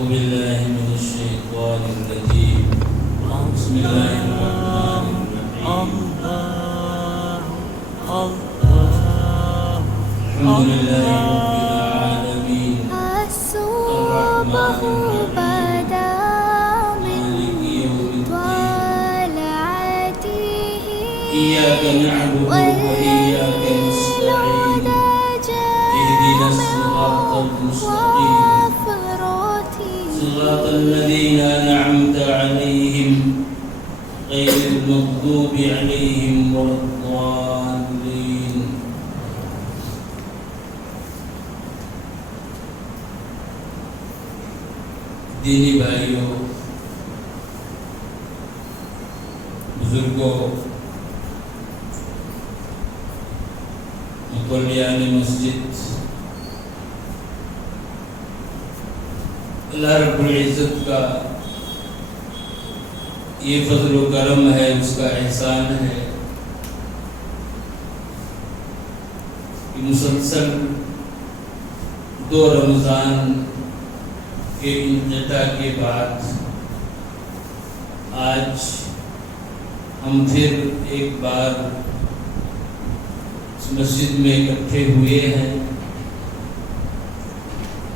بالله من الشيطان الرجيم. بسم الله الرحمن الرحيم. الحمد لله رب العالمين الرحمن الرحيم مالك يوم الدين إياك نعبد وإياك نستعين اهدنا الصراط المستقيم صراط الذين أنعمت عليهم غير المغضوب عليهم ولا الضالين. دینی بھائیوں، بزرگوں، مصلیان مسجد، اللہ رب العزت کا یہ فضل و کرم ہے، اس کا احسان ہے کہ مسلسل 2 رمضان کے انقطاع کے بعد آج ہم پھر ایک بار اس مسجد میں اکٹھے ہوئے ہیں۔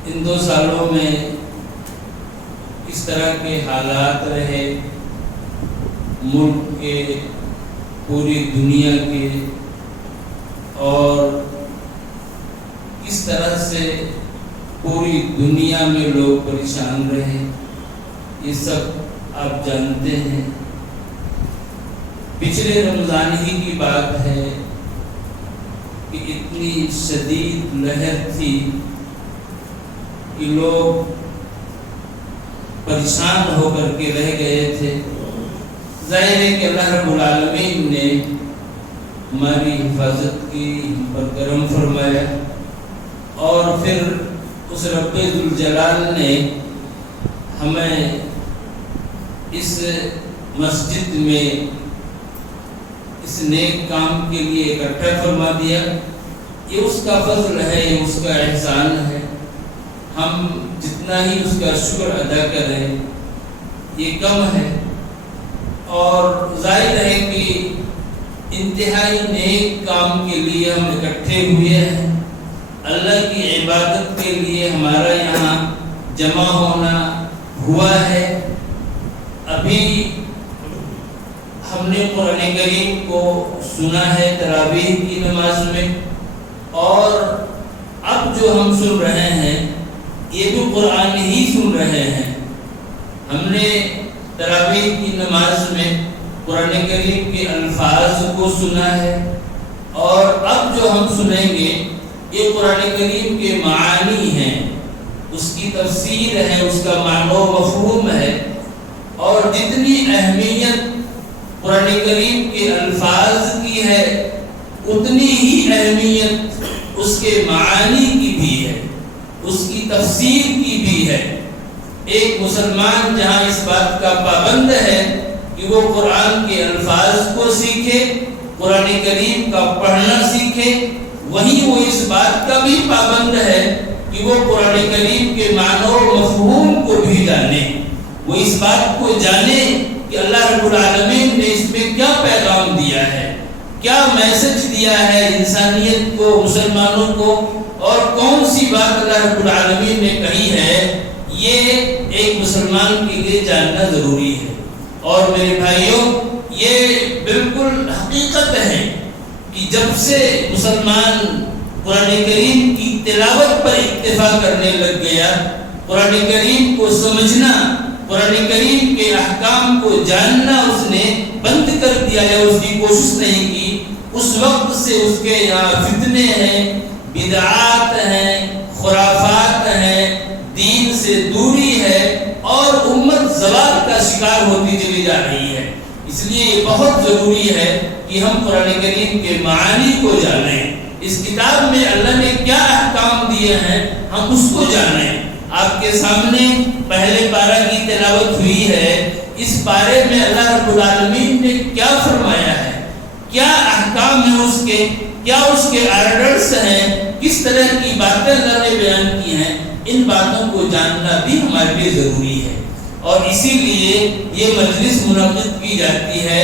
ان 2 سالوں میں اس طرح کے حالات رہے ملک کے، پوری دنیا کے، اور کس طرح سے پوری دنیا میں لوگ پریشان رہے، یہ سب آپ جانتے ہیں۔ پچھلے رمضان ہی کی بات ہے کہ اتنی شدید لہر تھی کہ لوگ پریشان ہو کر کے رہ گئے تھے۔ ظاہر ہے کہ اللہ رب العالمین نے ہماری حفاظت کی، ہم پر کرم فرمایا، اور پھر اس رب ذوالجلال نے ہمیں اس مسجد میں اس نیک کام کے لیے اکٹھا فرما دیا۔ یہ اس کا فضل ہے، یہ اس کا احسان ہے۔ ہم جتنا ہی اس کا شکر ادا کریں یہ کم ہے، اور ظاہر ہے کہ انتہائی نیک کام کے لیے ہم اکٹھے ہوئے ہیں۔ اللہ کی عبادت کے لیے ہمارا یہاں جمع ہونا ہوا ہے۔ ابھی ہم نے قرآن کریم کو سنا ہے تراویح کی نماز میں، اور اب جو ہم سن رہے ہیں یہ بھی قرآن ہی سن رہے ہیں۔ ہم نے تراویح کی نماز میں قرآن کریم کے الفاظ کو سنا ہے، اور اب جو ہم سنیں گے یہ قرآن کریم کے معانی ہیں، اس کی تفسیر ہے، اس کا معنی و مفہوم ہے، اور جتنی اہمیت قرآن کریم کے الفاظ کی ہے اتنی ہی اہمیت اس کے معانی کی بھی ہے، اس کی تفسیر کی بھی ہے۔ ایک مسلمان جہاں اس بات کا پابند ہے کہ وہ قرآن کے الفاظ کو سیکھے، قرآن کریم کا پڑھنا سیکھے، وہیں وہ اس بات کا بھی پابند ہے کہ وہ قرآن کریم کے معنی و مفہوم کو بھی جانے، وہ اس بات کو جانے کہ اللہ رب العالمین نے اس میں کیا پیغام دیا ہے، کیا میسج دیا ہے انسانیت کو، مسلمانوں کو، اور کون سی بات اللہ رب العالمین نے کہی ہے، یہ ایک مسلمان کے لیے جاننا ضروری ہے۔ اور میرے بھائیوں، یہ بالکل حقیقت ہے کہ جب سے مسلمان قرآن کریم کی تلاوت پر اکتفا کرنے لگ گیا، قرآن کریم کو سمجھنا، قرآن کریم کے احکام کو جاننا اس نے بند کر دیا ہے، اس کی کوشش نہیں کی، اس وقت سے اس کے یہاں فتنے ہیں، بدعات ہیں، خرافات ہیں، دین سے دوری ہے، اور امت زوال کا شکار ہوتی چلی جا رہی ہے۔ اس لیے یہ بہت ضروری ہے کہ ہم قرآن کریم کے معانی کو جانیں، اس کتاب میں اللہ نے کیا احکام دیے ہیں ہم اس کو جانیں۔ آپ کے سامنے پہلے پارہ کی تلاوت ہوئی ہے، اس پارے میں اللہ رب العالمین نے کیا فرمایا ہے، کیا احکام ہیں اس کے، کیا اس کے آرڈرز ہیں، کس طرح کی باتیں اللہ نے بیان کی ہیں، ان باتوں کو جاننا بھی ہمارے لیے ضروری ہے، اور اسی لیے یہ مجلس منعقد کی جاتی ہے،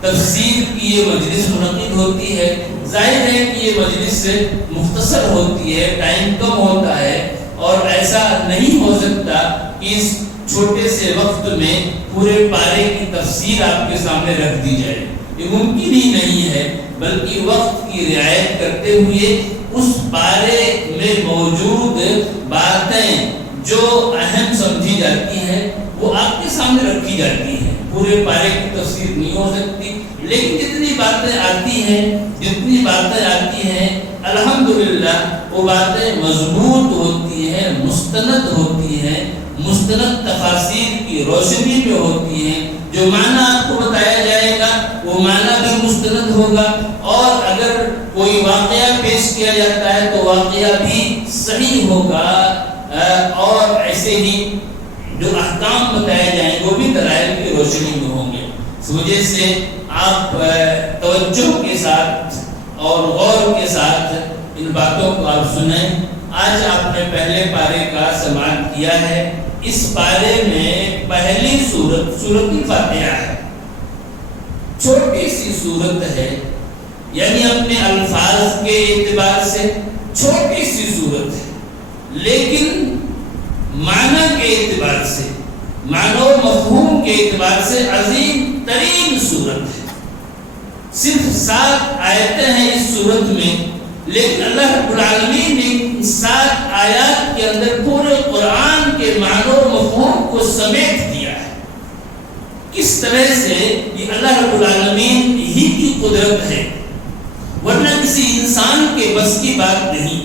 تفسیر کی یہ مجلس منعقد ہوتی ہے۔ ظاہر ہے کہ یہ مجلس مختصر ہوتی ہے، ٹائم کم ہوتا ہے، اور ایسا نہیں ہو سکتا کہ اس چھوٹے سے وقت میں پورے پارے کی تفسیر آپ کے سامنے رکھ دی جائے، یہ ممکن ہی نہیں ہے، بلکہ وقت کی رعایت کرتے ہوئے اس پارے میں موجود باتیں جو اہم سمجھی جاتی ہیں وہ آپ کے سامنے رکھی جاتی ہیں۔ پورے پارے کی تفسیر نہیں ہو سکتی، لیکن جتنی باتیں آتی ہیں الحمدللہ وہ باتیں مضبوط ہوتی ہیں، مستند ہوتی ہیں، مستند تفاسیر کی روشنی میں ہوتی ہیں۔ جو معنی آپ کو بتایا جائے گا وہ معنی بھی مستند ہوگا، اور اگر کوئی واقعہ پیش کیا جاتا ہے تو واقعہ بھی صحیح ہوگا، اور ایسے ہی جو احکام بتائے جائیں وہ بھی دلائل کی روشنی میں ہوں گے۔ اس وجہ سے آپ توجہ کے ساتھ اور غور کے ساتھ ان باتوں کو آپ سنیں۔ آج آپ نے پہلے پارے کا سماعت کیا ہے۔ اس پارے میں پہلی سورت الفاتحہ ہے، چھوٹی سی سورت ہے، یعنی اپنے الفاظ کے اعتبار سے چھوٹی سی سورت ہے، لیکن معنی کے اعتبار سے، معنی و مفہوم کے اعتبار سے عظیم ترین سورت ہے۔ صرف 7 آیتیں ہیں اس سورت میں، لیکن اللہ رب العالمین نے 7 آیات کے اندر پورے قرآن کے معنی و مفہوم کو سمیٹ دیا ہے۔ کس طرح سے یہ اللہ رب العالمین ہی کی قدرت ہے، ورنہ کسی انسان کے بس کی بات نہیں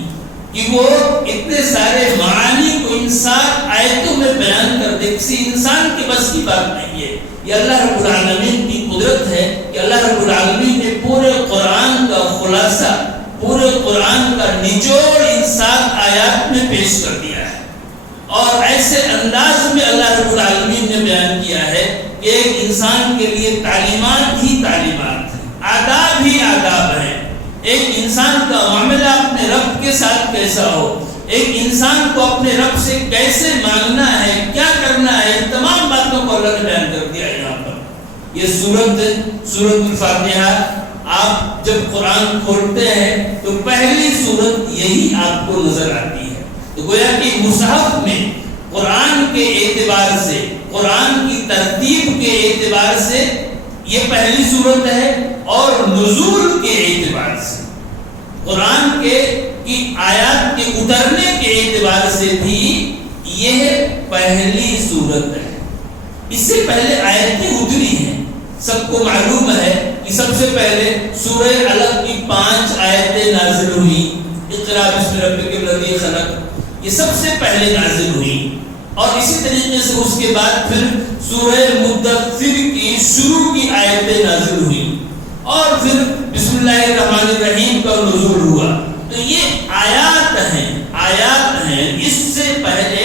کہ وہ اتنے سارے معانی کو ان 7 آیتوں میں بیان کر دے، کسی انسان کے بس کی بات نہیں ہے۔ یہ اللہ رب العالمین کی قدرت ہے کہ اللہ رب العالمین نے پورے قرآن کا خلاصہ، پورے قرآن کا نچوڑ ان 7 آیات میں پیش کر دیا ہے، اور ایسے انداز میں اللہ رب العالمین نے بیان کیا ہے کہ ایک انسان کے لیے تعلیمات ہی تعلیمات ہیں، آداب ہی آداب ہیں۔ ایک انسان کا معاملہ اپنے رب کے ساتھ کیسا ہو، ایک انسان کو اپنے رب سے کیسے مانگنا ہے، کیا کرنا ہے، ان تمام باتوں کو اللہ نے بیان کر دیا ہے یہاں پر۔ یہ سورت الفاتحہ آپ جب قرآن کھولتے ہیں تو پہلی سورت یہی آپ کو نظر آتی ہے۔ تو گویا کہ مصحف میں قرآن کے اعتبار سے، قرآن کی ترتیب کے اعتبار سے یہ پہلی سورت ہے، اور نزول کے اعتبار سے، قرآن کی آیات کے اترنے کے اعتبار سے بھی یہ پہلی سورت ہے۔ اس سے پہلے آیتیں اتری ہیں، سب کو معلوم ہے کہ سب سے پہلے سورہ علق کی 5 آیتیں نازل ہوئی، اقرا بسم ربک الذی خلق، یہ سب سے پہلے نازل ہوئی، اور اسی طریقے سے اس کے بعد پھر سورہ مدثر کی شروع کی آیتیں نازل ہوئی، اور پھر بسم اللہ الرحمن الرحیم کا نزول ہوا۔ تو یہ آیات ہیں، اس سے پہلے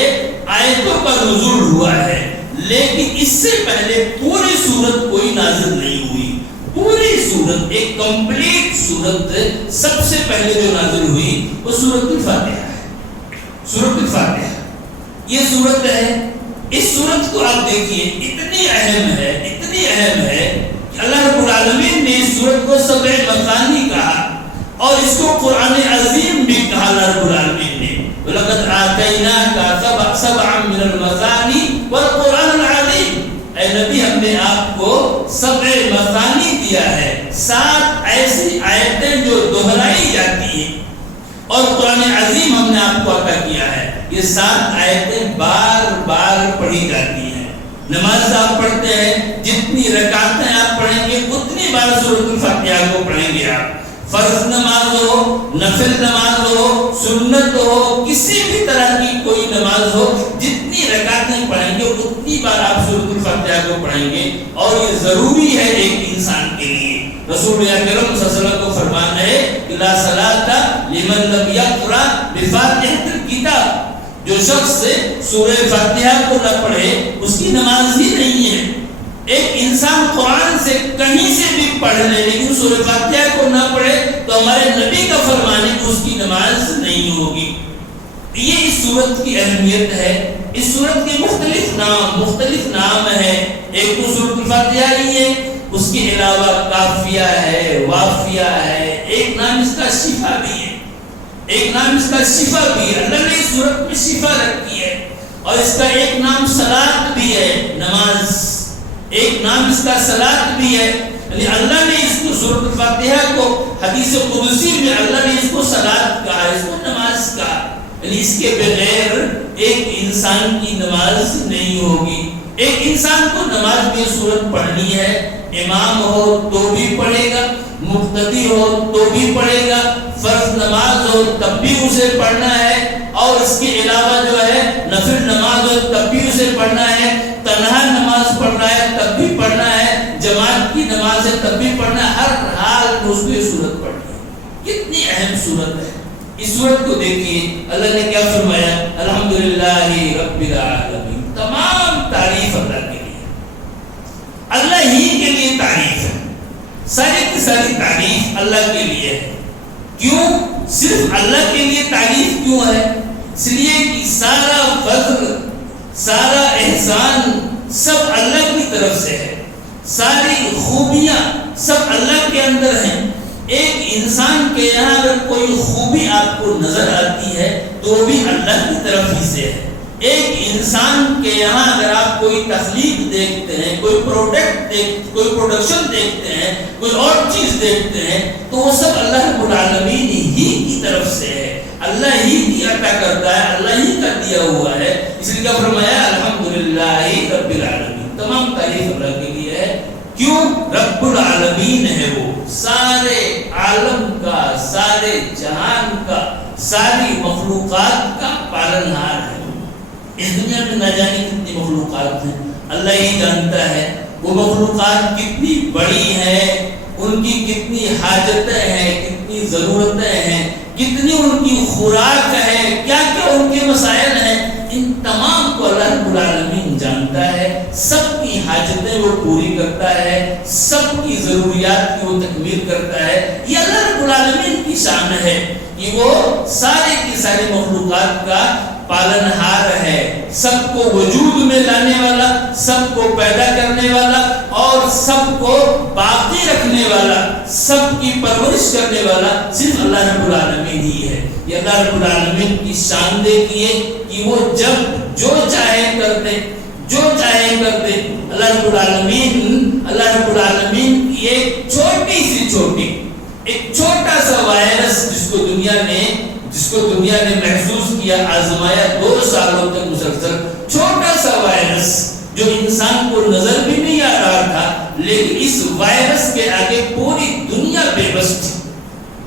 آیتوں کا نزول ہوا ہے، لیکن اس سے پہلے پوری سورت کوئی نازل نہیں ہوئی۔ پوری سورت، ایک کمپلیٹ سورت سب سے پہلے جو نازل ہوئی وہ سورت الفاتحہ ہے۔ سورت الفاتحہ یہ سورت ہے، اس سورت کو آپ دیکھیے، اتنی اہم ہے کہ اللہ رب العالمین نے اس سورت کو 7 مثانی کہا، اور اس کو قرآن عظیم بھی کہا اللہ رب العالمین نے۔ وَلَقَدْ آتَيْنَاكَ سَبْعًا مِنَ الْمَثَانِي وَالْقُرْآنَ الْعَظِيمِ، اے نبی ہم نے آپ کو 7 مثانی دیا ہے، 7 ایسی آیتیں جو دہرائی جاتی ہیں، اور قرآن عظیم ہم نے آپ کو عطا کیا ہے۔ یہ 7 آیتیں بار بار پڑھی جاتی ہیں۔ نماز آپ پڑھتے ہیں، جتنی رکعتیں آپ پڑھیں گے اتنی بار سورۃ الفاتحہ کو پڑھیں گے آپ۔ فرض نماز ہو، نفل نماز ہو، سنت ہو، کسی بھی طرح کی کوئی نماز ہو، جتنی رکعتیں پڑھیں گے اتنی بار آپ سورۃ الفاتحہ کو پڑھیں گے، اور یہ ضروری ہے ایک انسان کے لیے۔ رسول اکرم صلی اللہ علیہ وسلم کو فرمان ہے کہ لا صلاۃ لمن لم یقرأ بفاتحۃ الکتاب، جو شخص سورہ فاتحہ کو نہ پڑھے اس کی نماز ہی نہیں ہے۔ ایک انسان قرآن سے کہیں سے بھی پڑھ لے لیکن سورہ فاتحہ کو نہ پڑھے تو ہمارے نبی کا فرمان ہے کہ اس کی نماز نہیں ہوگی۔ یہ اس صورت کی اہمیت ہے. اس صورت کے مختلف نام ہیں. ایک تو سورۃ الفاتحہ ہی ہے، اس کے علاوہ کافیہ ہے، وافیہ ہے، ایک نام اس کا شفا بھی ہے. اللہ نے اس صورت میں شفا رکھی ہے. اور اس کا ایک نام صلاۃ بھی ہے، نماز. ایک نام اس کا صلاۃ بھی ہے. یعنی اللہ نے اس کو سورۃ الفاتحہ کو حدیث قدسی میں اللہ نے اس کو صلاۃ کہا، اس کو نماز کہا. یعنی اس کے بغیر ایک انسان کی نماز نہیں ہوگی. ایک انسان کو نماز میں صورت پڑھنی ہے. امام ہو تو بھی پڑھے گا، مقتدی ہو تو بھی پڑھے گا، فرض نماز ہو تب بھی اسے پڑھنا ہے، اور اس کے علاوہ جو ہے نفل نماز ہو تب بھی اسے پڑھنا ہے، تنہا نماز پڑھ رہا ہے تب بھی پڑھنا ہے، جماعت کی نماز ہے تب بھی پڑھنا ہے. ہر حال میں اس کو یہ صورت پڑھنی ہے. کتنی اہم صورت ہے. اس صورت کو دیکھیے اللہ نے کیا فرمایا، الحمدللہ رب العالمین. تمام تعریف اللہ کے لیے، اللہ ہی کے لیے تعریف ہے. ساری کی ساری تعریف اللہ کے لیے ہے. کیوں؟ صرف اللہ کے لیے تعریف کیوں ہے؟ اس لیے کہ سارا فضل، سارا احسان سب اللہ کی طرف سے ہے. ساری خوبیاں سب اللہ کے اندر ہیں. ایک انسان کے یہاں اگر کوئی خوبی آپ کو نظر آتی ہے تو بھی اللہ کی طرف ہی سے ہے. ایک انسان کے یہاں اگر آپ کوئی تخلیق دیکھتے ہیں، کوئی کوئی پروڈکشن دیکھتے ہیں، کوئی اور چیز دیکھتے ہیں، تو وہ سب اللہ رب العالمین ہی کی طرف سے ہے. اللہ ہی کی عطا کرتا ہے، اللہ ہی کا دیا ہوا ہے. اس لیے کیا فرمایا، الحمدللہ رب العالمین. تمام تعریف اللہ کے لیے ہے. کیوں؟ رب العالمین ہے، وہ سارے عالم کا، سارے جہان کا، ساری مخلوقات کا پالنہار ہے. اس دنیا میں نہ جانے کتنی مخلوقات ہیں، اللہ ہی جانتا ہے. وہ مخلوقات کتنی بڑی ہیں، ان کی کتنی حاجتیں ہیں، کتنی ضرورتیں ہیں، کتنی ان کی خوراک ہے، کیا کیا ان کے مسائل ہیں. ان تمام کو اللہ رب العالمین جانتا ہے. سب کی حاجتیں وہ پوری کرتا ہے، سب کی ضروریات کی وہ تکمیل کرتا ہے. یہ اللہ رب العالمین کی شان ہے کہ وہ سارے کی ساری مخلوقات کا پالنہار ہے. سب کو وجود میں لانے والا، سب کو پیدا کرنے والا، اور سب کو باقی رکھنے والا، سب کی پرورش کرنے والا صرف اللہ رب العالمین ہی ہے. یہ اللہ رب العالمین کی شان دیکھیے کہ وہ جب جو چاہے کرتے، جو چاہے کرتے. اللہ رب العالمین کی ایک چھوٹی سی ایک چھوٹا سا وائرس جس کو دنیا نے محسوس کیا، آزمایا 2 سالوں تک مسلسل. چھوٹا سا وائرس جو انسان کو نظر بھی نہیں آ رہا تھا، لیکن اس وائرس کے آگے پوری دنیا بے بس تھی.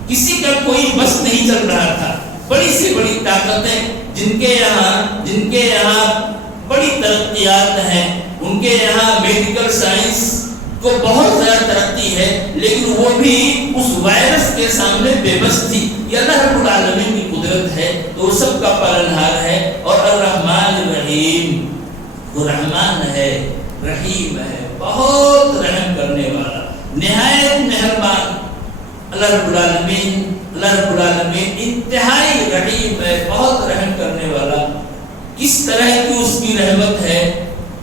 کسی کا کوئی بس نہیں چل رہا تھا. بڑی سے بڑی طاقتیں جن کے یہاں بڑی ترقیات ہیں، ان کے یہاں میڈیکل سائنس کو بہت زیادہ ترقی ہے، لیکن وہ بھی اس وائرس کے سامنے بے بس تھی. یہ اللہ رب العالمین کی قدرت ہے. تو وہ سب کا پالنہار ہے. اور الرحمن الرحیم، وہ رحمان ہے، رحیم ہے، بہت رحم کرنے والا، نہایت مہربان. اللہ رب العالمین انتہائی رحیم ہے، بہت رحم کرنے والا. کس طرح کی اس کی رحمت ہے،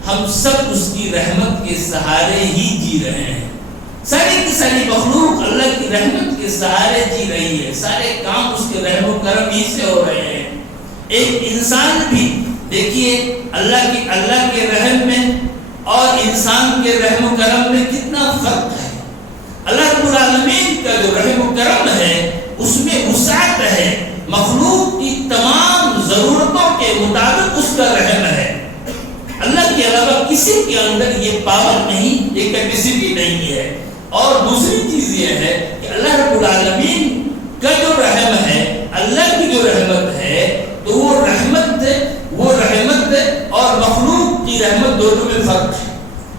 ہم سب اس کی رحمت کے سہارے ہی جی رہے ہیں. ساری کی ساری مخلوق اللہ کی رحمت کے سہارے جی رہی ہے. سارے کام اس کے رحم و کرم ہی سے ہو رہے ہیں. ایک انسان بھی دیکھیے اللہ کے رحم میں اور انسان کے رحم و کرم میں کتنا فرق ہے. اللہ رب العالمین کا جو رحم و کرم ہے اس میں وسعت ہے. مخلوق کی تمام ضرورتوں کے مطابق اس کا رحم ہے. اللہ کے علاوہ کسی کے اندر یہ پاور نہیں، یہ کیپیسٹی نہیں ہے. اور دوسری چیز یہ ہے کہ اللہ رب العالمین کا جو رحم ہے، اللہ کی جو رحمت ہے، تو وہ رحمت اور مخلوق کی رحمت دونوں میں فرق ہے.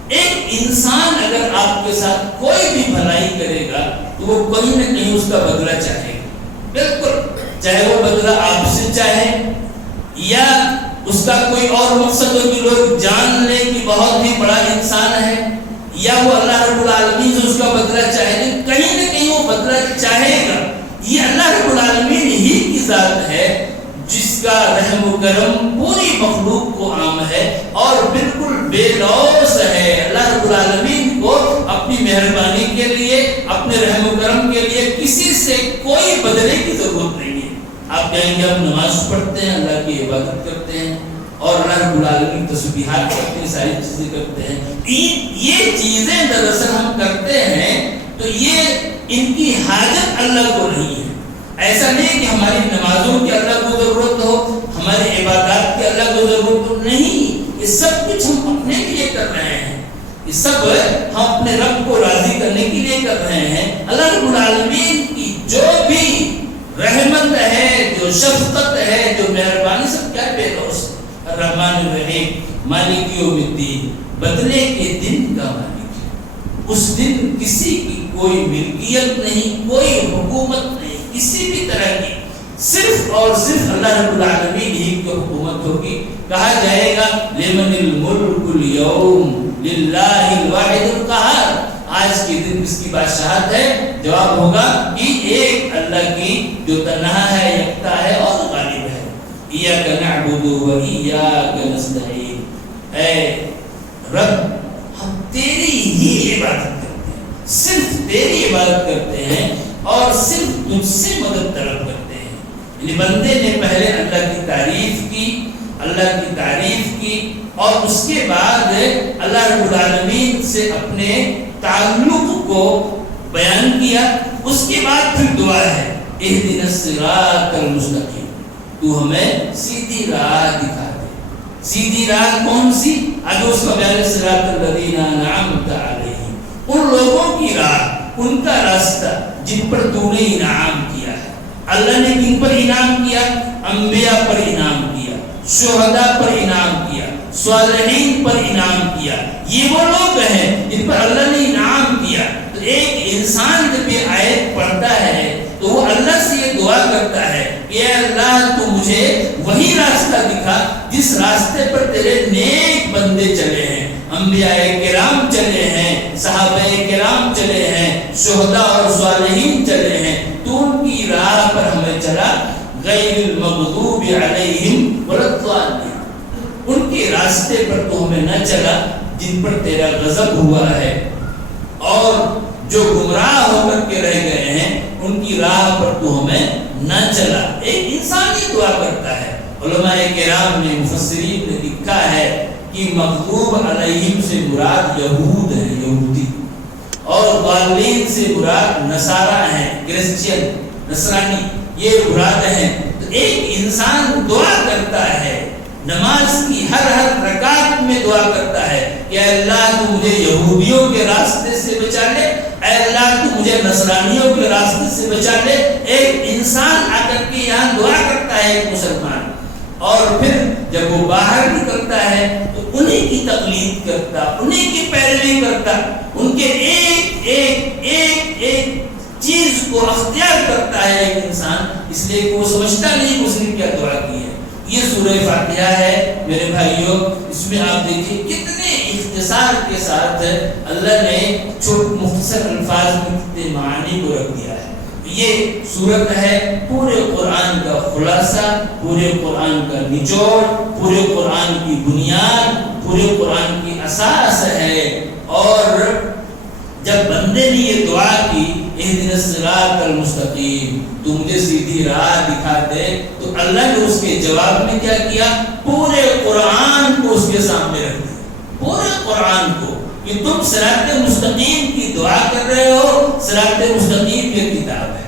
ایک انسان اگر آپ کے ساتھ کوئی بھی بھلائی کرے گا تو وہ کہیں نہ کہیں اس کا بدلہ چاہے گا. بالکل، چاہے وہ بدلہ آپ سے چاہے یا اس کا کوئی اور مقصد ہو کہ لوگ جان لیں کہ بہت ہی بڑا انسان ہے، یا وہ اللہ رب العالمین سے اس کا بدلہ چاہے گا، کہیں نہ کہیں وہ بدلہ چاہے گا. یہ اللہ رب العالمین ہی کی ذات ہے جس کا رحم و کرم پوری مخلوق کو عام ہے اور بالکل بے لوث ہے. اللہ رب العالمین کو اپنی مہربانی کے لیے، اپنے رحم و کرم کے لیے کسی سے کوئی بدلے کی ضرورت نہیں ہے. آپ کہیں گے ہم نماز پڑھتے ہیں، اللہ کی عبادت کرتے ہیں اور اللہ رب العالمین تسبیحات کرتے ہیں، ساری چیزیں کرتے ہیں. یہ چیزیں دراصل ہم کرتے ہیں تو یہ ان کی حاجت اللہ کو نہیں ہے. ایسا نہیں کہ ہماری نمازوں کی اللہ کو ضرورت ہو، ہماری عبادات کی اللہ کو ضرورت ہو، نہیں. یہ سب کچھ ہم اپنے لیے کر رہے ہیں، یہ سب ہم اپنے رب کو راضی کرنے کے لیے کر رہے ہیں. اللہ رب العالمین کی جو بھی رحمت ہے، جو شفقت ہے، جو مہربانی، سب کیا بے لوث. الرحمن الرحیم، مالک یوم الدین، بدلے کے دن کا مالک ہے. اس دن کسی کی کوئی ملکیت نہیں، کوئی حکومت نہیں کسی بھی طرح کی، صرف اور صرف اللہ رب العالمین ہی کی حکومت ہوگی. کہا جائے گا لمن الملک اليوم للہ الواحد القہار. آج کے دن کس کی بادشاہت ہے؟ جواب ہوگا کہ ایک اللہ کی جو تنہا ہے، یکتا ہے اور غالب ہے. ایاک نعبد و ایاک نستعین. اے رب، ہم تیری ہی عبادت کرتے ہیں، صرف تیری عبادت کرتے ہیں اور صرف تجھ سے مدد طلب کرتے ہیں. یعنی بندے نے پہلے اللہ کی تعریف کی اور اس کے بعد اللہ رب العالمین سے اپنے تعلق کو بیان کیا. اس کے بعد پھر دعا ہے اہدنا الصراط المستقیم، تو ہمیں سیدھی راہ دکھا دے. سیدھی راہ کون سی؟ آگے اس کا بیان صراط الذین انعمت علیہم، ان لوگوں کی راہ، ان کا راستہ جن پر تو نے انعام کیا ہے. اللہ نے کن پر انعام کیا؟ انبیاء پر انعام کیا، شہداء پر انعام کیا، صالحین پر انعام کیا. یہ وہ لوگ ہیں جن پر اللہ نے انعام کیا. تو ایک انسان جب یہ آیت پڑھتا ہے تو وہ اللہ سے یہ دعا کرتا ہے کہ اے اللہ تو مجھے وہی راستہ دکھا جس راستے پر تیرے نیک بندے چلے ہیں، انبیاء کرام چلے ہیں، صحابہ کرام چلے ہیں، شہداء اور صالحین چلے ہیں. تو ان کی راہ پر ہمیں چلا، غیر المغضوب علیہم ولا الضالین. ان کے راستے پر تو ہمیں نہ چلا جن پر تیرا غضب ہوا ہے اور جو گمراہ ہو کر کے رہ گئے ہیں، ان کی راہ پر تو ہمیں نہ چلا. ایک انسان یہ دعا کرتا ہے. علماء کرام نے، مفسرین نے لکھا ہے کہ مغضوب علیہم سے مراد یہود ہیں، یہودی، اور ضالین سے مراد نصارہ ہیں، کرسچین، نصرانی، یہ مراد ہیں. تو ایک انسان دعا کرتا ہے نماز کی ہر رکعت میں دعا کرتا ہے کہ اے اللہ تو مجھے یہودیوں کے راستے سے بچا لے، اے اللہ تو مجھے نصرانیوں کے راستے سے بچا لے. ایک انسان آ کر کے یہاں دعا کرتا ہے، ایک مسلمان، اور پھر جب وہ باہر نکلتا ہے تو انہیں کی تقلید کرتا، انہیں کی پیروی کرتا، ان کے ایک چیز کو اختیار کرتا ہے ایک انسان، اس لیے کہ وہ سمجھتا نہیں اس نے کیا دعا کی ہے. یہ سورہ فاتحہ ہے میرے بھائیوں. اس میں آپ دیکھیں کتنے اختصار کے ساتھ اللہ نے مختصر الفاظ میں کتنے معانی کو رکھ دیا ہے. یہ صورت ہے پورے قرآن کا خلاصہ، پورے قرآن کا نچوڑ، پورے قرآن کی بنیاد، پورے قرآن کی اساس ہے. اور جب بندے نے یہ دعا کی اہدنا الصراط المستقیم، تو مجھے سیدھی راہ دکھا دے، تو اللہ نے اس کے جواب میں کیا کیا؟ پورے قرآن کو اس کے سامنے رکھ دیا. پورے قرآن کو کہ تم صراط مستقیم کی دعا کر رہے ہو. صراط مستقیم یہ کتاب ہے،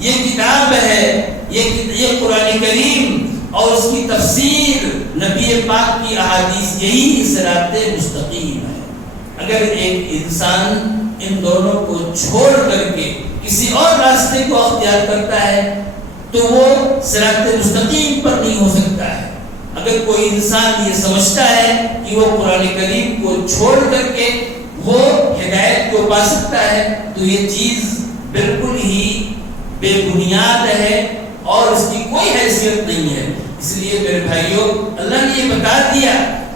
یہ کتاب ہے، یہ قرآن کریم اور اس کی تفسیر، نبی پاک کی احادیث، یہی صراط مستقیم ہے. اگر ایک انسان ان دونوں کو چھوڑ کر کے کسی اور راستے کو اختیار کرتا ہے تو وہ صراط مستقیم پر نہیں ہو سکتا ہے. اگر کوئی انسان یہ سمجھتا ہے کہ وہ قرآن کریم کو چھوڑ کر کے وہ ہدایت کو پا سکتا ہے تو یہ چیز بالکل ہی بے بنیاد ہے اور اس کی کوئی حیثیت نہیں ہے. اس لیے میرے بھائیوں، اللہ نے یہ بتا دیا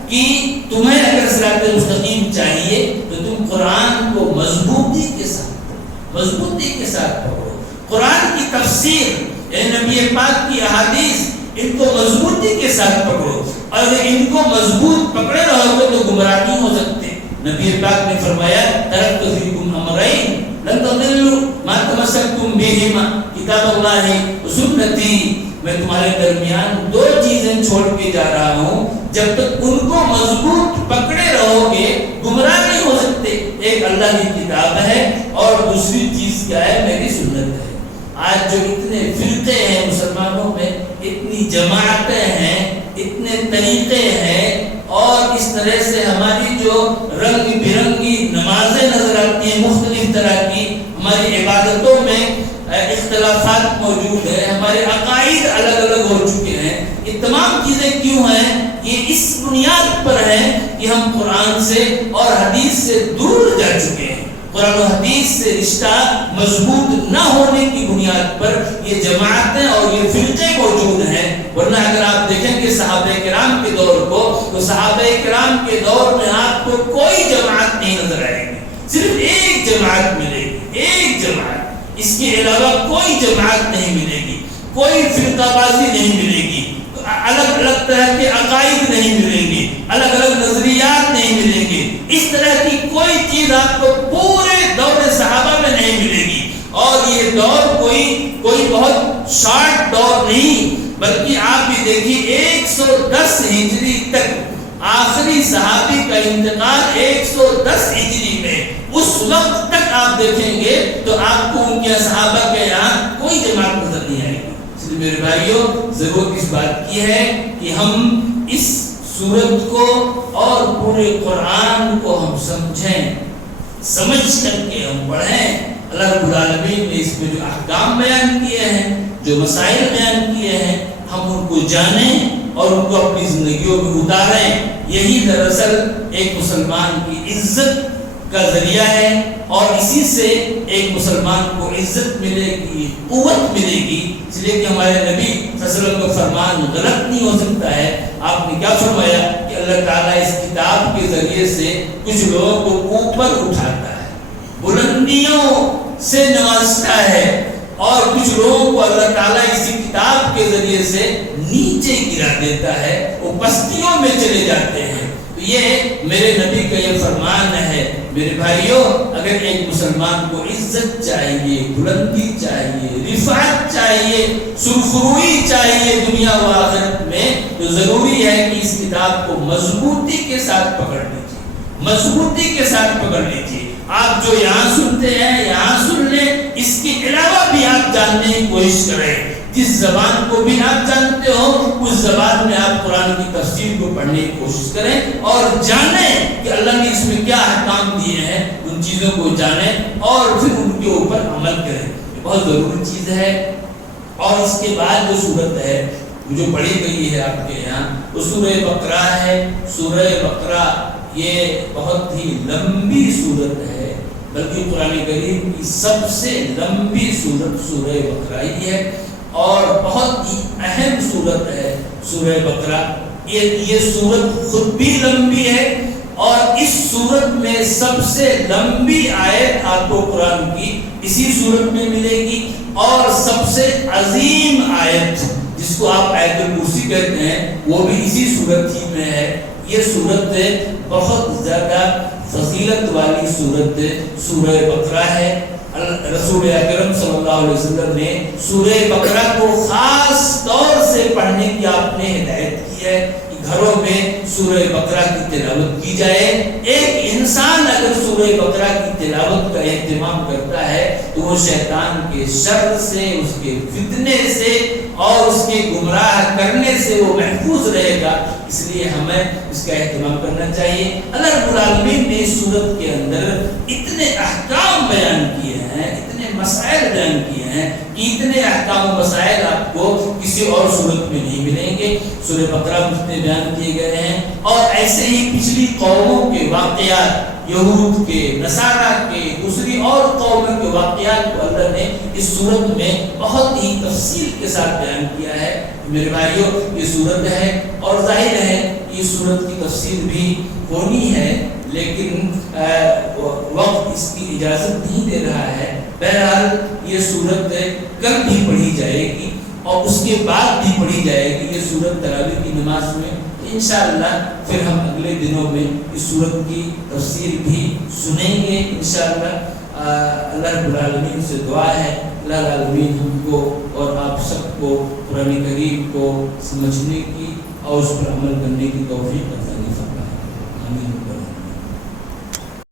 کہ تمہیں اگر صراط مستقیم چاہیے تو تم قرآن کو مضبوطی کے ساتھ پڑھو. قرآن کی تفسیر، نبی پاک کی احادیث، ان کو مضبوطی کے ساتھ پکڑو، اور اگر ان کو مضبوط پکڑے رہو گے تو گمراہ نہیں ہو سکتے۔ نبی پاک نے فرمایا ترکت فیکم امرین لن تضلوا ما تمسکتم بہما کتاب اللہ و سنتی، میں تمہارے درمیان دو چیزیں چھوڑ کے جا رہا ہوں، جب تک ان کو مضبوط پکڑے رہو گے گمراہ نہیں ہو سکتے۔ ایک اللہ کی کتاب ہے اور دوسری چیز کیا ہے؟ میری سنت ہے۔ آج جو اتنے فرقے ہیں مسلمانوں میں، اتنی جماعتیں ہیں، اتنے طریقے ہیں، اور اس طرح سے ہماری جو رنگ برنگی نمازیں نظر آتی ہیں مختلف طرح کی، ہماری عبادتوں میں اختلافات موجود ہیں، ہمارے عقائد الگ الگ ہو چکے ہیں، یہ تمام چیزیں کیوں ہیں؟ یہ اس بنیاد پر ہیں کہ ہم قرآن سے اور حدیث سے دور جا چکے ہیں۔ قرآن و حدیث سے رشتہ مضبوط نہ ہونے کی بنیاد پر یہ جماعتیں اور یہ فرقے موجود ہیں، ورنہ اگر آپ دیکھیں کہ صحابہ کرام کے دور کو، تو صحابہ کرام کے دور میں آپ کو کوئی جماعت نہیں نظر آئے گی، صرف ایک جماعت ملے گی، ایک جماعت، اس کے علاوہ کوئی جماعت نہیں ملے گی، کوئی فرقہ بازی نہیں ملے گی، الگ الگ طرح کے عقائد نہیں ملیں گے، الگ الگ نظریات نہیں ملیں گے، اس طرح کی کوئی چیز آپ کو پورے دور صحابہ میں نہیں ملے گی۔ اور یہ دور کوئی بہت شارٹ دور نہیں، بلکہ آپ بھی دیکھیے 110 ہجری تک آخری صحابی کا انتقال 110 ہجری میں، اس وقت تک آپ دیکھیں گے تو آپ کو ان کے صحابہ کے یہاں کوئی جماعت نظر نہیں آئے گی۔ میرے بھائیوں، ضرورت اس بات کی ہے کہ ہم اس سورت کو اور پورے قرآن کو ہم سمجھیں، سمجھ کر کے ہم پڑھیں۔ اللہ رب العالمین نے اس میں جو احکام بیان کیے ہیں، جو مسائل بیان کیے ہیں، ہم ان کو جانیں اور ان کو اپنی زندگیوں میں اتاریں۔ یہی دراصل ایک مسلمان کی عزت کا ذریعہ ہے، اور اسی سے ایک مسلمان کو عزت ملے گی، قوت ملے گی، اس لیے کہ ہمارے نبی صلی اللہ علیہ وسلم کا فرمان غلط نہیں ہو سکتا ہے۔ آپ نے کیا فرمایا کہ اللہ تعالیٰ اس کتاب کے ذریعے سے کچھ لوگوں کو اوپر اٹھاتا ہے، بلندیوں سے نوازتا ہے، اور کچھ لوگوں کو اللہ تعالیٰ اسی کتاب کے ذریعے سے نیچے گرا دیتا ہے، وہ پستیوں میں چلے جاتے ہیں۔ یہ میرے نبی کا یہ فرمان ہے۔ میرے بھائیوں، اگر ایک مسلمان کو عزت چاہیے، بلندی چاہیے، رفعت چاہیے، سرخروئی چاہیے دنیا و آخرت میں، تو ضروری ہے کہ اس کتاب کو مضبوطی کے ساتھ پکڑ لیجیے، مضبوطی کے ساتھ پکڑ لیجیے۔ آپ جو یہاں سنتے ہیں یہاں سن لیں، اس کے علاوہ بھی آپ جاننے کی کوشش کریں۔ جس زبان کو بھی آپ جانتے ہو اس زبان میں آپ قرآن کی تفسیر کو پڑھنے کی کوشش کریں، اور جانیں کہ اللہ نے اس میں کیا احکام دیے ہیں، ان چیزوں کو جانیں اور پھر ان کے اوپر عمل کریں۔ یہ بہت ضروری چیز ہے۔ اور اس کے بعد جو صورت ہے جو پڑھی گئی ہے آپ کے یہاں، وہ سورہ بقرہ ہے۔ سورہ بقرہ یہ بہت ہی لمبی صورت ہے، بلکہ قرآن کریم کی سب سے لمبی صورت سورہ بقرہ ہی ہے، اور بہت ہی اہم صورت ہے سورہ بقرہ۔ یہ صورت خود بھی لمبی ہے، اور اس صورت میں سب سے لمبی آیت آپ کو قرآن کی اسی صورت میں ملے گی، اور سب سے عظیم آیت جس کو آپ آیت الکرسی کہتے ہیں وہ بھی اسی صورت ہی میں ہے۔ یہ صورت بہت زیادہ فضیلت والی صورت سورہ بقرہ ہے۔ رسول اکرم صلی اللہ علیہ وسلم نے سورہ بقرہ کو خاص طور سے پڑھنے کی آپ نے ہدایت کی ہے کہ گھروں میں سورہ بقرہ کی تلاوت کی جائے۔ ایک انسان اگر سورہ بقرہ کی تلاوت کا اہتمام کرتا ہے تو وہ شیطان کے شر سے، اس کے فتنے سے اور اس کے گمراہ کرنے سے وہ محفوظ رہے گا، اس لیے ہمیں اس کا اہتمام کرنا چاہیے۔ اللہ رب العالمین نے اس صورت کے اندر اتنے احکام بیان کیے ہیں، اتنے مسائل بیان کیے ہیں کہ اتنے احکام و مسائل آپ کو کسی اور صورت میں نہیں ملیں گے۔ سورہ بقرہ میں اتنے بیان کیے گئے ہیں، اور ایسے ہی پچھلی قوموں کے واقعات، یہود کے، نصارہ کے، دوسری اور قوموں کے واقعات کو اللہ نے اس صورت میں بہت ہی تفصیل کے ساتھ بیان کیا ہے۔ میرے بھائیوں، یہ صورت ہے، اور ظاہر ہے یہ صورت کی تفصیل بھی ہونی ہے، لیکن وقت اس کی اجازت نہیں دے رہا ہے۔ بہرحال یہ صورت کل بھی پڑھی جائے گی، اور اس کے بعد بھی پڑھی جائے گی یہ سورت تراویح کی نماز میں، انشاءاللہ پھر ہم اگلے دنوں میں اس سورت کی تفسیر بھی سنیں گے انشاءاللہ۔ اللہ رب العالمین سے دعا ہے اللہ رب العالمین ہم کو اور آپ سب کو قرآن کریم کو سمجھنے کی اور اس پر عمل کرنے کی توفیق عطا فرمائے، آمین۔